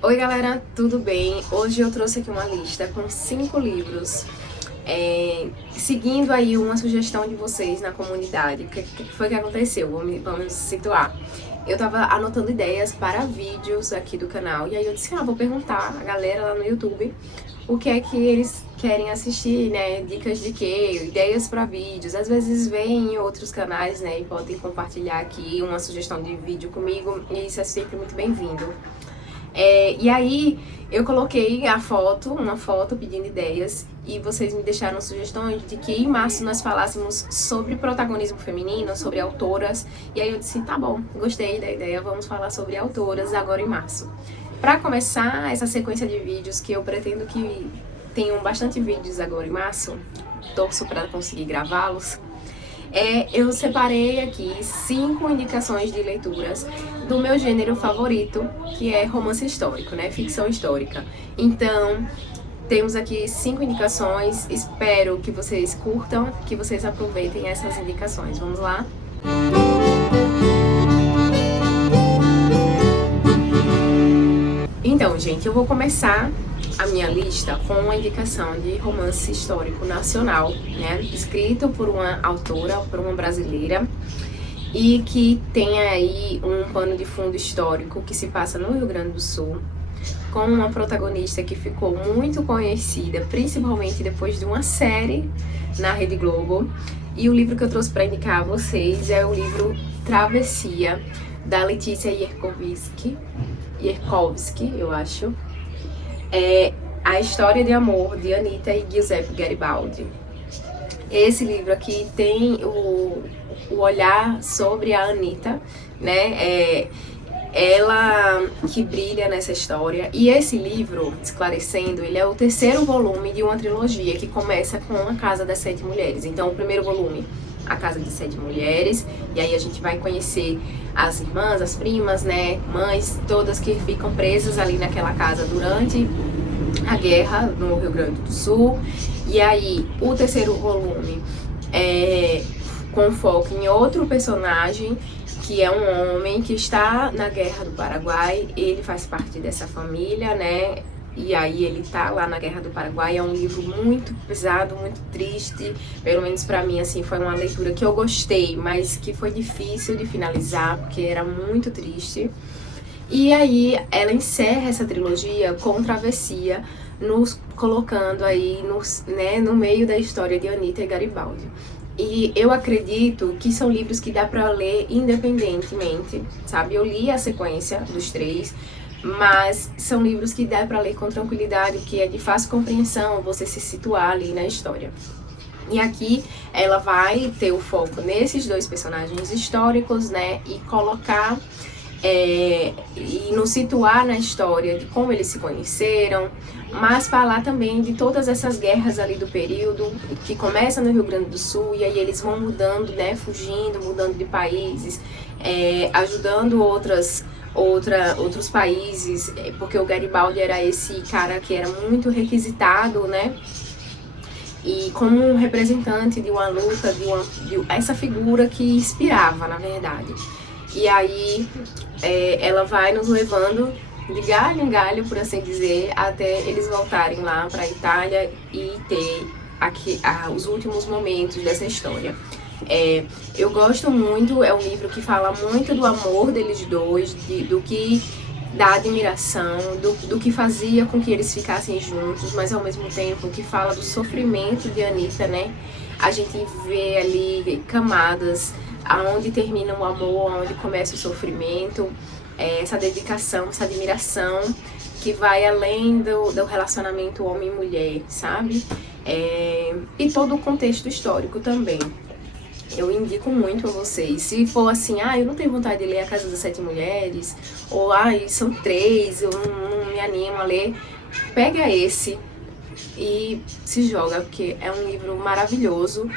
Oi galera, tudo bem? Hoje eu trouxe aqui uma lista com 5 livros, seguindo aí uma sugestão de vocês na comunidade. O que foi que aconteceu? Vamos situar. Eu tava anotando ideias para vídeos aqui do canal e aí eu disse, vou perguntar a galera lá no YouTube o que é que eles querem assistir, né? Dicas de quê? Ideias para vídeos. Às vezes vêm em outros canais, né? E podem compartilhar aqui uma sugestão de vídeo comigo e isso é sempre muito bem-vindo. E aí eu coloquei uma foto pedindo ideias e vocês me deixaram sugestões de que em março nós falássemos sobre protagonismo feminino, sobre autoras. E aí eu disse, tá bom, gostei da ideia, vamos falar sobre autoras agora em março. Para começar essa sequência de vídeos que eu pretendo que tenham bastante vídeos agora em março, torço para conseguir gravá-los. Eu separei aqui 5 indicações de leituras do meu gênero favorito, que é romance histórico, né? Ficção histórica. Então, temos aqui 5 indicações. Espero que vocês curtam, que vocês aproveitem essas indicações. Vamos lá? Então, gente, eu vou começar a minha lista com uma indicação de romance histórico nacional, né, escrito por uma autora, por uma brasileira, e que tem aí um pano de fundo histórico que se passa no Rio Grande do Sul, com uma protagonista que ficou muito conhecida, principalmente depois de uma série na Rede Globo. E o livro que eu trouxe para indicar a vocês é o livro Travessia, da Letícia Yerkovsky, eu acho. É a história de amor de Anitta e Giuseppe Garibaldi. Esse livro aqui tem o olhar sobre a Anitta, né? Ela que brilha nessa história. E esse livro, esclarecendo, ele é o 3º volume de uma trilogia que começa com A Casa das 7 Mulheres. Então, o primeiro volume, A Casa das 7 Mulheres, e aí a gente vai conhecer as irmãs, as primas, né, mães, todas que ficam presas ali naquela casa durante a guerra no Rio Grande do Sul. E aí, o 3º volume é com foco em outro personagem, que é um homem que está na Guerra do Paraguai. Ele faz parte dessa família, né? E aí ele tá lá na Guerra do Paraguai. É um livro muito pesado, muito triste. Pelo menos pra mim, assim, foi uma leitura que eu gostei, mas que foi difícil de finalizar, porque era muito triste. E aí ela encerra essa trilogia com Travessia, nos colocando aí no meio da história de Anitta e Garibaldi. E eu acredito que são livros que dá pra ler independentemente, sabe? Eu li a sequência dos 3, mas são livros que dá pra ler com tranquilidade, que é de fácil compreensão, você se situar ali na história. E aqui ela vai ter o foco nesses 2 personagens históricos, né? E colocar e nos situar na história de como eles se conheceram, mas falar também de todas essas guerras ali do período, que começa no Rio Grande do Sul, e aí eles vão mudando, né, fugindo, mudando de países, ajudando outros países, porque o Garibaldi era esse cara que era muito requisitado, né, e como um representante de uma luta, de essa figura que inspirava, na verdade. E aí ela vai nos levando de galho em galho, por assim dizer, até eles voltarem lá para a Itália e ter aqui os últimos momentos dessa história. Eu gosto muito, é um livro que fala muito do amor deles dois, da admiração, do que fazia com que eles ficassem juntos, mas ao mesmo tempo que fala do sofrimento de Anitta, né? A gente vê ali camadas, aonde termina o amor, aonde começa o sofrimento, essa dedicação, essa admiração que vai além do relacionamento homem e mulher, sabe? E todo o contexto histórico também. Eu indico muito a vocês. Se for assim, eu não tenho vontade de ler A Casa das 7 Mulheres, ou são 3, eu não me animo a ler, pega esse e se joga, porque é um livro maravilhoso.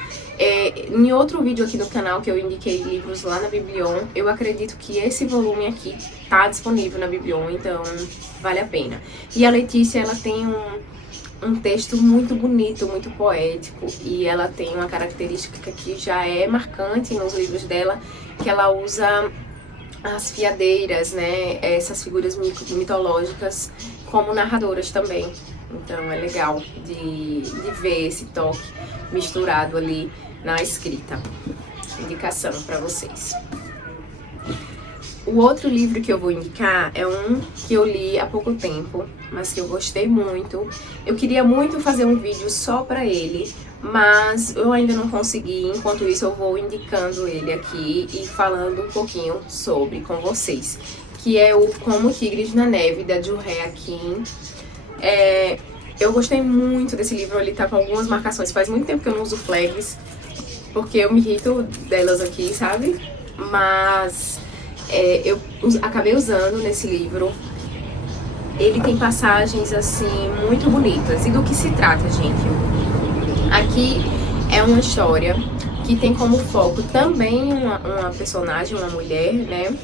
Em outro vídeo aqui no canal que eu indiquei livros lá na Biblion, eu acredito que esse volume aqui tá disponível na Biblion, então vale a pena. E a Letícia, ela tem um texto muito bonito, muito poético, e ela tem uma característica que já é marcante nos livros dela, que ela usa as fiadeiras, né, essas figuras mitológicas como narradoras também. Então é legal de ver esse toque misturado ali na escrita. Indicação para vocês. O outro livro que eu vou indicar é um que eu li há pouco tempo, mas que eu gostei muito. Eu queria muito fazer um vídeo só para ele, mas eu ainda não consegui. Enquanto isso, eu vou indicando ele aqui e falando um pouquinho sobre com vocês. Que é o Como Tigres na Neve, da Ju-Hye Kim. Eu gostei muito desse livro, ele tá com algumas marcações. Faz muito tempo que eu não uso flags, porque eu me irrito delas aqui, sabe? Mas eu acabei usando nesse livro. Ele tem passagens, assim, muito bonitas. E do que se trata, gente? Aqui é uma história que tem como foco também uma personagem, uma mulher, né?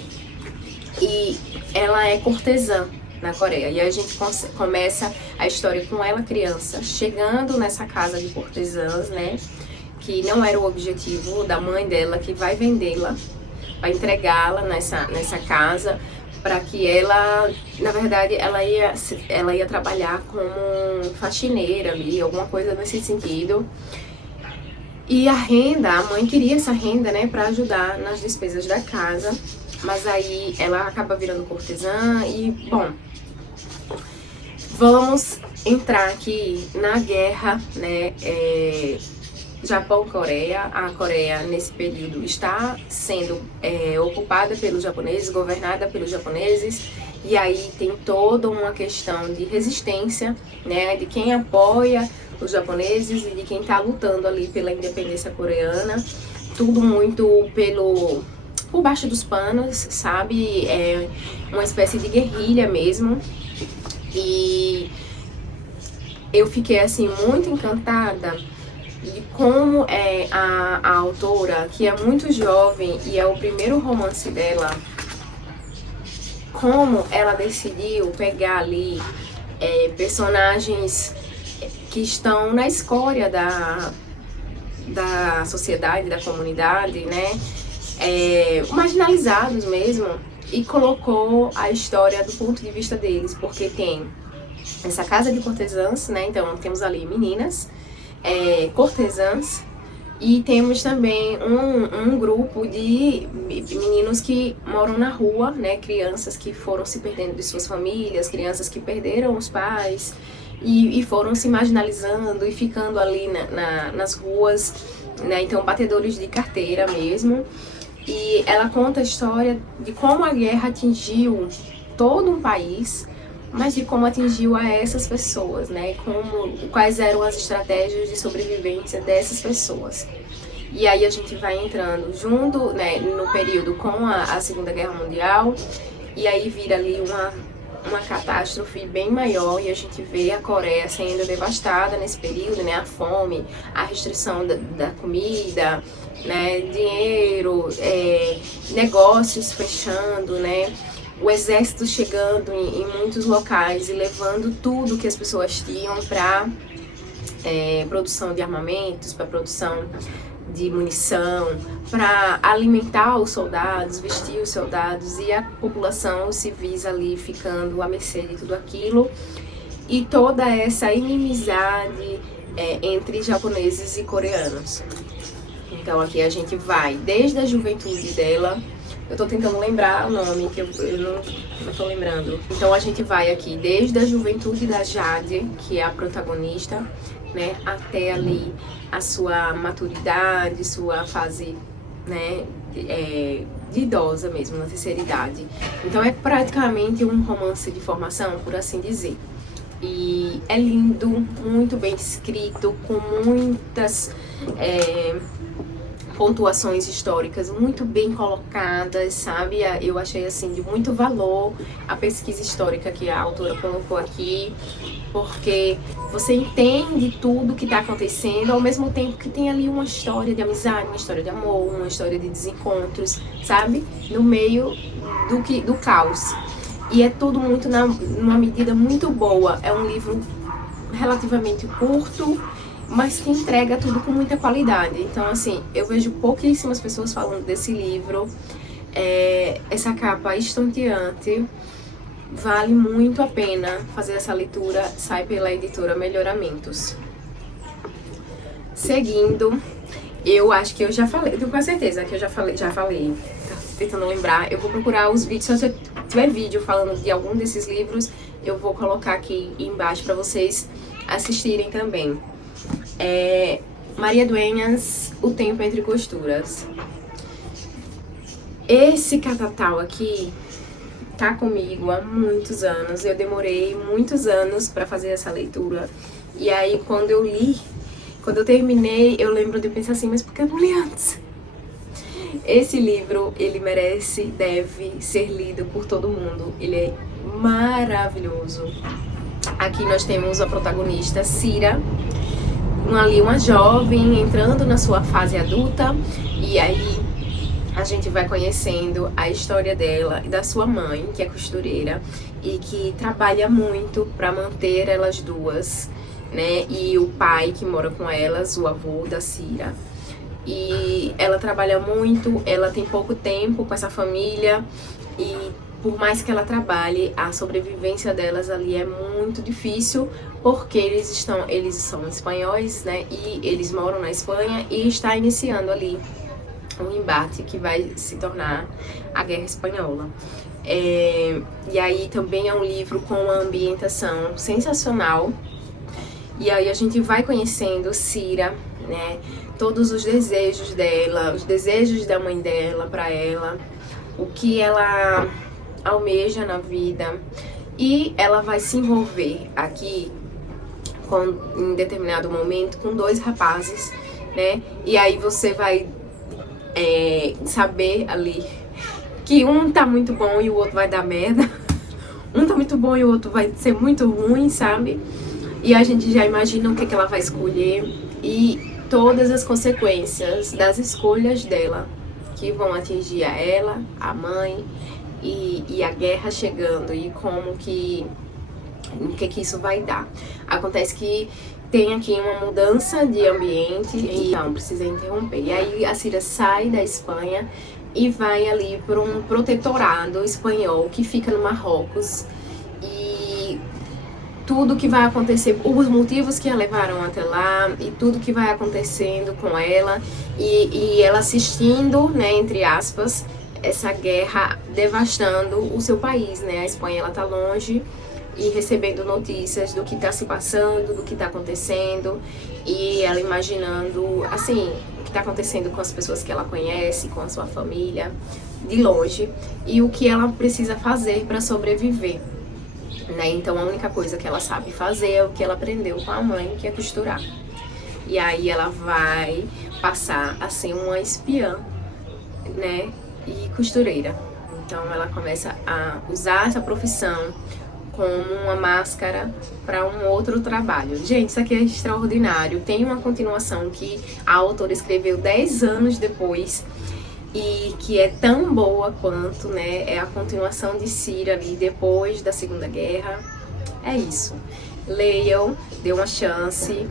E ela é cortesã na Coreia. E a gente começa a história com ela criança, chegando nessa casa de cortesãs, né? Que não era o objetivo da mãe dela, que vai vendê-la, vai entregá-la nessa casa, para que ela, na verdade, ela ia trabalhar como faxineira ali, alguma coisa nesse sentido. E a renda, a mãe queria essa renda, né, para ajudar nas despesas da casa, mas aí ela acaba virando cortesã e, bom, vamos entrar aqui na guerra, né, Japão-Coreia. A Coreia, nesse período, está sendo ocupada pelos japoneses, governada pelos japoneses, e aí tem toda uma questão de resistência, né, de quem apoia os japoneses e de quem está lutando ali pela independência coreana. Tudo muito por baixo dos panos, sabe? É uma espécie de guerrilha mesmo. E eu fiquei, assim, muito encantada de como a autora, que é muito jovem e é o primeiro romance dela, como ela decidiu pegar ali personagens que estão na escória da sociedade, da comunidade, né, marginalizados mesmo, e colocou a história do ponto de vista deles, porque tem essa casa de cortesãs, né, então temos ali meninas, cortesãs, e temos também um grupo de meninos que moram na rua, né, crianças que foram se perdendo de suas famílias, crianças que perderam os pais e foram se marginalizando e ficando ali nas ruas, né, então batedores de carteira mesmo. E ela conta a história de como a guerra atingiu todo um país, mas de como atingiu a essas pessoas, né? Quais eram as estratégias de sobrevivência dessas pessoas. E aí a gente vai entrando junto, né, no período com a Segunda Guerra Mundial, e aí vira ali uma catástrofe bem maior, e a gente vê a Coreia sendo devastada nesse período, né? A fome, a restrição da comida, né? Dinheiro, negócios fechando, né? O exército chegando em muitos locais e levando tudo que as pessoas tinham para produção de armamentos, para produção de munição, para alimentar os soldados, vestir os soldados, e a população, os civis ali ficando à mercê de tudo aquilo, e toda essa inimizade entre japoneses e coreanos. Então aqui a gente vai desde a juventude dela. Eu tô tentando lembrar o nome, que eu não tô lembrando. Então a gente vai aqui desde a juventude da Jade, que é a protagonista, né, até ali a sua maturidade, sua fase, né, de idosa mesmo, na terceira idade. Então é praticamente um romance de formação, por assim dizer. E é lindo, muito bem escrito, com muitas pontuações históricas muito bem colocadas, sabe? Eu achei, assim, de muito valor a pesquisa histórica que a autora colocou aqui, porque você entende tudo que está acontecendo, ao mesmo tempo que tem ali uma história de amizade, uma história de amor, uma história de desencontros, sabe? No meio do caos. E é tudo muito numa medida muito boa. É um livro relativamente curto, mas que entrega tudo com muita qualidade. Então, assim, eu vejo pouquíssimas pessoas falando desse livro. essa capa estonteante. Vale muito a pena fazer essa leitura, sai pela editora Melhoramentos. Seguindo, eu acho que eu já falei, tenho quase certeza que eu já falei, tô tentando lembrar. Eu vou procurar os vídeos, se eu tiver vídeo falando de algum desses livros, eu vou colocar aqui embaixo para vocês assistirem também. Maria Dueñas, O Tempo Entre Costuras. Esse catatal aqui tá comigo há muitos anos, eu demorei muitos anos para fazer essa leitura, e aí quando eu li, quando eu terminei, eu lembro de pensar assim, mas por que eu não li antes? Esse livro, ele merece, deve ser lido por todo mundo, ele é maravilhoso. Aqui nós temos a protagonista, Cira, uma jovem entrando na sua fase adulta, e aí a gente vai conhecendo a história dela e da sua mãe, que é costureira e que trabalha muito para manter elas duas, né? E o pai que mora com elas, o avô da Cira. E ela trabalha muito, ela tem pouco tempo com essa família e por mais que ela trabalhe, a sobrevivência delas ali é muito difícil, porque eles são espanhóis, né? E eles moram na Espanha e está iniciando ali um embate que vai se tornar a Guerra Espanhola. E aí também é um livro com uma ambientação sensacional. E aí a gente vai conhecendo Cira, né? Todos os desejos dela, os desejos da mãe dela para ela, o que ela almeja na vida. E ela vai se envolver aqui em determinado momento com dois rapazes, né? E aí você vai saber ali que um tá muito bom e o outro vai dar merda. Um tá muito bom e o outro vai ser muito ruim, sabe? E a gente já imagina o que ela vai escolher e todas as consequências das escolhas dela que vão atingir a ela, a mãe e a guerra chegando e como que isso vai dar. Acontece que tem aqui uma mudança de ambiente e não precisa interromper. E aí a Cira sai da Espanha e vai ali para um protetorado espanhol que fica no Marrocos. E tudo que vai acontecer, os motivos que a levaram até lá e tudo que vai acontecendo com ela e ela assistindo, né, entre aspas, essa guerra devastando o seu país, né? A Espanha, ela tá longe e recebendo notícias do que está se passando, do que está acontecendo, e ela imaginando, assim, o que está acontecendo com as pessoas que ela conhece, com a sua família, de longe, e o que ela precisa fazer para sobreviver, né? Então a única coisa que ela sabe fazer é o que ela aprendeu com a mãe, que é costurar. E aí ela vai passar a ser uma espiã, né, e costureira. Então ela começa a usar essa profissão como uma máscara para um outro trabalho. Gente, isso aqui é extraordinário. Tem uma continuação que a autora escreveu 10 anos depois e que é tão boa quanto, né? É a continuação de Cira ali depois da Segunda Guerra. É isso. Leiam, dê uma chance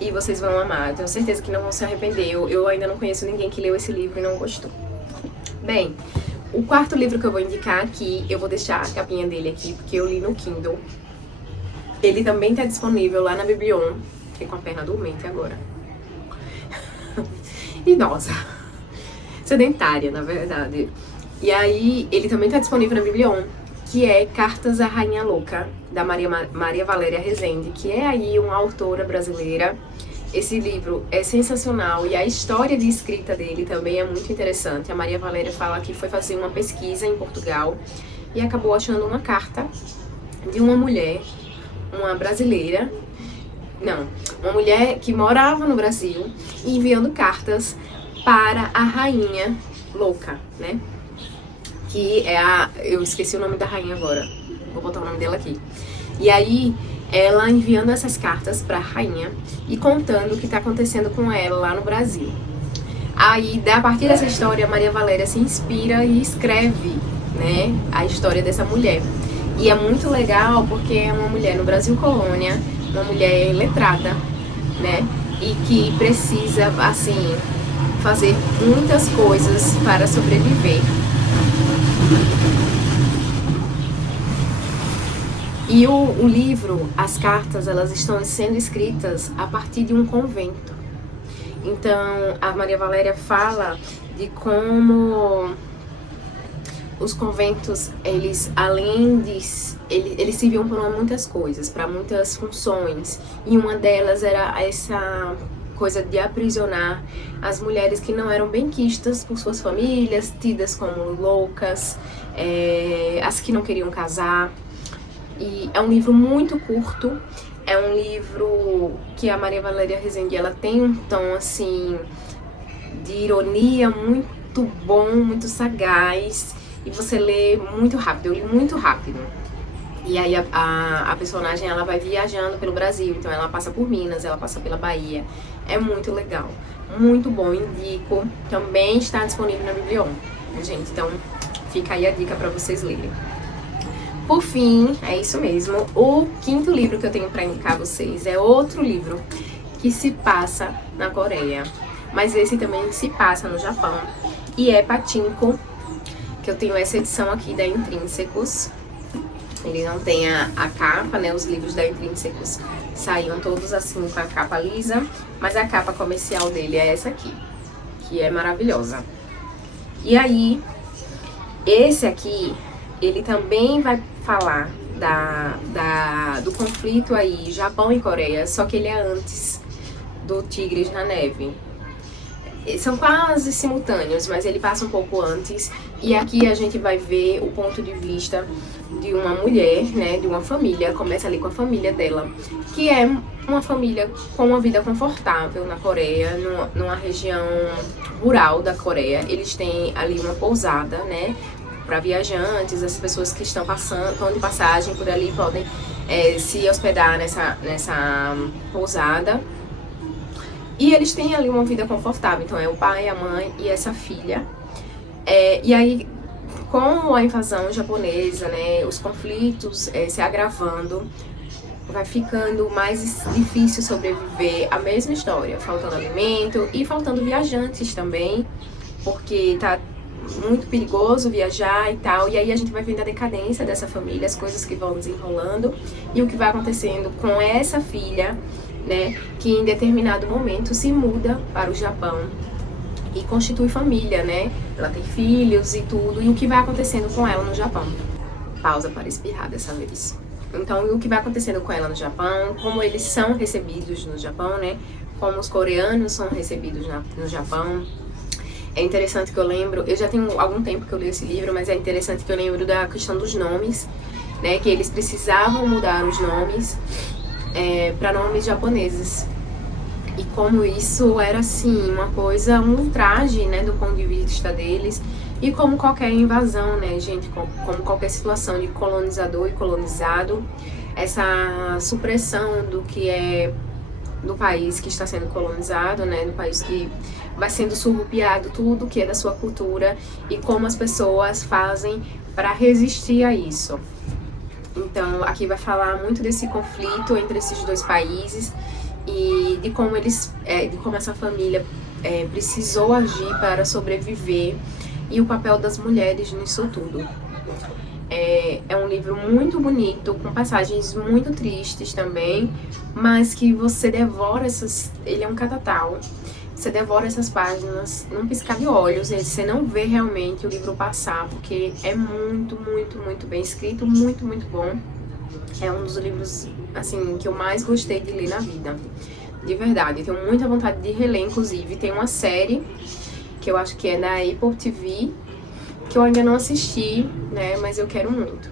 e vocês vão amar. Eu tenho certeza que não vão se arrepender. Eu ainda não conheço ninguém que leu esse livro e não gostou. Bem, o quarto livro que eu vou indicar aqui, eu vou deixar a capinha dele aqui, porque eu li no Kindle. Ele também tá disponível lá na Biblion. Fiquei com a perna dormente agora. Idosa. Sedentária, na verdade. E aí, ele também tá disponível na Biblion, que é Cartas à Rainha Louca, da Maria Valéria Rezende, que é aí uma autora brasileira. Esse livro é sensacional e a história de escrita dele também é muito interessante. A Maria Valéria fala que foi fazer uma pesquisa em Portugal e acabou achando uma carta de uma mulher, uma brasileira, uma mulher que morava no Brasil e enviando cartas para a Rainha Louca, né? Que é eu esqueci o nome da rainha agora, vou botar o nome dela aqui. E aí, ela enviando essas cartas para a rainha e contando o que está acontecendo com ela lá no Brasil. Aí, a partir dessa história, a Maria Valéria se inspira e escreve, né, a história dessa mulher. E é muito legal porque é uma mulher no Brasil colônia, uma mulher letrada, né, e que precisa, assim, fazer muitas coisas para sobreviver. E o livro, as cartas, elas estão sendo escritas a partir de um convento. Então, a Maria Valéria fala de como os conventos, eles, além de... Eles serviam para muitas coisas, para muitas funções. E uma delas era essa coisa de aprisionar as mulheres que não eram benquistas por suas famílias, tidas como loucas, as que não queriam casar. E é um livro muito curto, é um livro que a Maria Valéria Rezende, ela tem um tom assim de ironia muito bom, muito sagaz, e você lê muito rápido, eu li muito rápido. E aí a personagem, ela vai viajando pelo Brasil, então ela passa por Minas, ela passa pela Bahia, é muito legal, muito bom, indico, também está disponível na Biblion, gente, então fica aí a dica para vocês lerem. Por fim, é isso mesmo, o quinto livro que eu tenho para indicar a vocês é outro livro que se passa na Coreia, mas esse também se passa no Japão, e é Pachinko, que eu tenho essa edição aqui da Intrínsecos. Ele não tem a capa, né, os livros da Intrínsecos saíam todos assim com a capa lisa, mas a capa comercial dele é essa aqui, que é maravilhosa. E aí, esse aqui, ele também vai falar do conflito aí Japão e Coreia, só que ele é antes do Tigres na Neve. São quase simultâneos, mas ele passa um pouco antes. E aqui a gente vai ver o ponto de vista de uma mulher, né, de uma família, começa ali com a família dela, que é uma família com uma vida confortável na Coreia, numa região rural da Coreia. Eles têm ali uma pousada, né, para viajantes, as pessoas que estão de passagem por ali podem se hospedar nessa pousada. E eles têm ali uma vida confortável, então é o pai, a mãe e essa filha. E aí, com a invasão japonesa, né, os conflitos se agravando, vai ficando mais difícil sobreviver a mesma história, faltando alimento e faltando viajantes também, porque tá muito perigoso viajar e tal, e aí a gente vai vendo a decadência dessa família, as coisas que vão desenrolando e o que vai acontecendo com essa filha, né, que em determinado momento se muda para o Japão e constitui família, né, ela tem filhos e tudo, e o que vai acontecendo com ela no Japão. Pausa para espirrar dessa vez. Então, o que vai acontecendo com ela no Japão, como eles são recebidos no Japão, né, como os coreanos são recebidos no Japão. É interessante que eu lembro, eu já tenho algum tempo que eu li esse livro, mas é interessante que eu lembro da questão dos nomes, né, que eles precisavam mudar os nomes para nomes japoneses. E como isso era, assim, uma coisa, um ultraje, né, do ponto de vista deles. E como qualquer invasão, né, gente, como qualquer situação de colonizador e colonizado, essa supressão do que é do país que está sendo colonizado, né, do país que vai sendo surrupiado tudo que é da sua cultura e como as pessoas fazem para resistir a isso. Então, aqui vai falar muito desse conflito entre esses dois países e de como de como essa família precisou agir para sobreviver e o papel das mulheres nisso tudo. É um livro muito bonito, com passagens muito tristes também, mas que você devora ele é um catatal. Você devora essas páginas num piscar de olhos, e você não vê realmente o livro passar, porque é muito, muito, muito bem escrito, muito, muito bom. É um dos livros, assim, que eu mais gostei de ler na vida, de verdade. Tenho muita vontade de reler, inclusive. Tem uma série, que eu acho que é da Apple TV, que eu ainda não assisti, né, mas eu quero muito.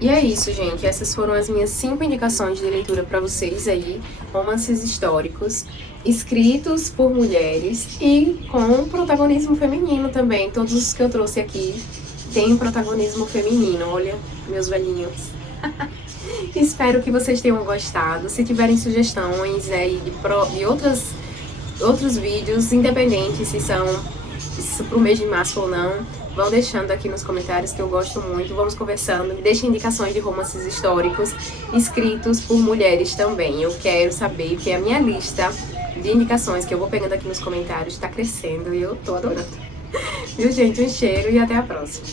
E é isso, gente. Essas foram as minhas 5 indicações de leitura para vocês aí. Romances históricos, escritos por mulheres e com protagonismo feminino também. Todos os que eu trouxe aqui têm protagonismo feminino. Olha, meus velhinhos. Espero que vocês tenham gostado. Se tiverem sugestões aí de outros vídeos, independente se são pro mês de março ou não, vão deixando aqui nos comentários, que eu gosto muito. Vamos conversando. Me deixem indicações de romances históricos escritos por mulheres também. Eu quero saber, porque a minha lista de indicações que eu vou pegando aqui nos comentários tá crescendo e eu tô adorando. Viu, gente? Um cheiro e até a próxima.